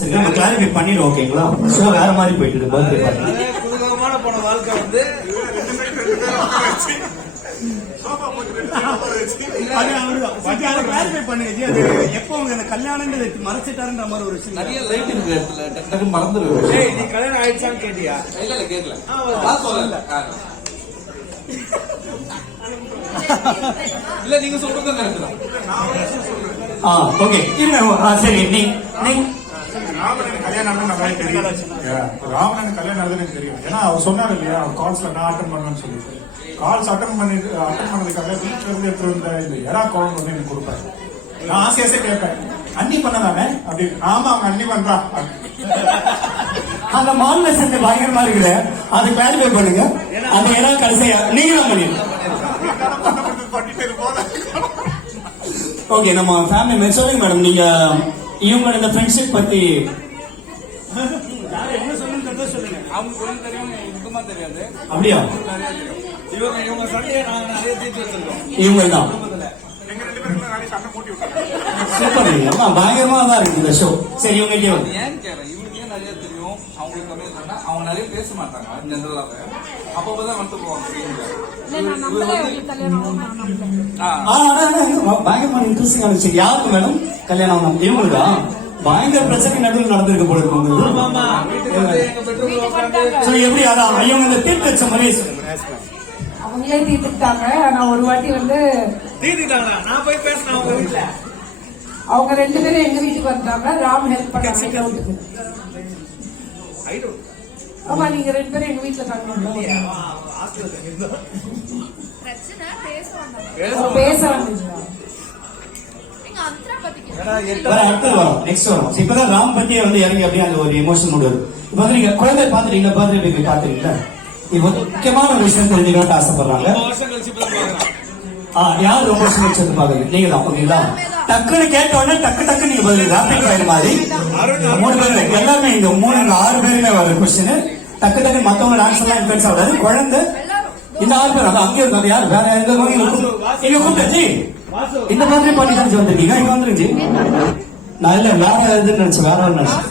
சரி நம்ம கிளாரிஃபை பண்ணிடுவோம் ஓகேங்களா? ஸோ வேற மாதிரி போயிட்டு பர்த்டே பார்ட்டி குதூகலமான போன வாழ்க்கை வந்து எப்போ உங்க கல்யாணம் மறைச்சிட்டாருன்ற மாதிரி ஒரு விஷயம் நிறைய லைட் இருக்கு இடத்துல டக்கு மறந்துடுவேன். நீ கல்யாணம் ஆயிடுச்சான்னு கேட்டியா? இல்ல கேட்கல. இல்ல நீங்க சொல்றது நினைக்கிறேன். ஓகே சரி நீ ராவணன் கல்யாணம் நல்லா தெரியும். ராவணன் கல்யாணம் நடந்தது தெரியும். ஏன்னா அவர் சொன்னார் இல்லையா, கால்ஸ்ல நான் அட்டன் பண்ணுவேன்னு சொல்லிட்டு. கால்ஸ் அட்டன் பண்ணதுக்காக வீட்டுல இருந்து எடுத்து வந்த இந்த எரா கால் வந்து எனக்கு கொடுப்பாரு. நான் ஆசையாசே கேட்பேன், அண்ணி பண்ணதானே அப்படின்னு. ஆமா அவங்க அண்ணி பண்றா. அந்த மாநில சண்டை பயங்கரமா இருக்குது, அதை கிளாரிஃபை பண்ணுங்க. அந்த இடம் கடைசியா நீங்க தான் பண்ணிருக்கோம். ஓகே நம்ம ஃபேமிலி மேட் சொல்லுங்க மேடம், நீங்க இவங்களோட இந்த ஃப்ரெண்ட்ஷிப் பத்தி என்ன சொல்லுங்க சொல்லுங்க. அவங்க கொஞ்சம் தெரியும், சுத்தமா தெரியாது. அப்படியா? இவங்க சண்டையை நாங்க நிறைய தீர்த்து வச்சிருக்கோம். இவங்க தான் எங்க ரெண்டு பேருக்குள்ள நாளை சண்டை மூட்டி விட்டாங்க. சூப்பர், பயங்கரமா தான் இருக்கு இந்த ஷோ. சரி இவங்ககிட்டயே வந்து ஏன்னு கேட்கறேன், இவங்களுக்கே நிறைய தெரியும், அவங்களுக்கு கம்மி இல்லைன்னா அவங்க நிறைய பேச மாட்டாங்க ஜென்ரலாவே. அப்பதான் வந்து போவாங்க. பயங்கரமா இன்ட்ரெஸ்டிங் ஆனிச்சு. யாருக்கு மேடம் கல்யாணம் ஆகணும்? இவங்களுக்கா? பயங்கர பிரச்சனை நடுவில் நடந்திருக்கு போல இருக்கு உங்களுக்கு. எப்படி அதான் இவங்க இந்த தீர்த்து வச்ச மாதிரியே அவங்களே தீர்த்துட்டாங்க. நான் ஒரு வாட்டி வந்து தீர்த்துட்டாங்க. நான் போய் பேசினேன் அவங்க வீட்டுல. அவங்க ரெண்டு பேரும் எங்க வீட்டுக்கு வந்தாங்க. ராம் ஹெல்ப் பண்ணாங்க. ஆமா நீங்க ரெண்டு பேரும் எங்க வீட்டுல தங்கணும். பேச வந்தீங்களா? நெக்ஸ்ட் வரும். இப்பதான் ராம் பத்தியே வந்து இறங்கி அப்படியே அந்த ஒரு எமோஷன் மூடு வரும். இப்ப வந்து நீங்க குழந்தை பாத்துட்டீங்க, பர்த்டே பாத்துறீங்களா? இப்ப முக்கியமான ஒரு விஷயம் தெரிஞ்சுக்கணும்னு ஆசைப்படுறாங்க. யார் ரொம்ப வருஷம் கழிச்சு பாக்குறீங்க? நீங்க தான். ஓகேங்களா? டக்குன்னு கேட்ட உடனே டக்கு நீங்க பதில் ராபிட் ஃபயர் மாதிரி 3 பேர் எல்லாருமே இந்த 6 பேருமே வர கொஸ்டின் டக்கு மத்தவங்க ஆன்சர் எல்லாம் இன்ஃபுளுன்ஸ் ஆகாது. குழந்தை இந்த 6 பேர் அங்க இருக்காங்க. யார் வேற எங்க கூப்பிட்டு இந்த மாதிரி பண்ணி தான் வந்திருக்கீங்க. இங்க வந்துருச்சு. நான் இல்ல வேற இதுன்னு நினைச்சேன், வேற நினைச்சேன்.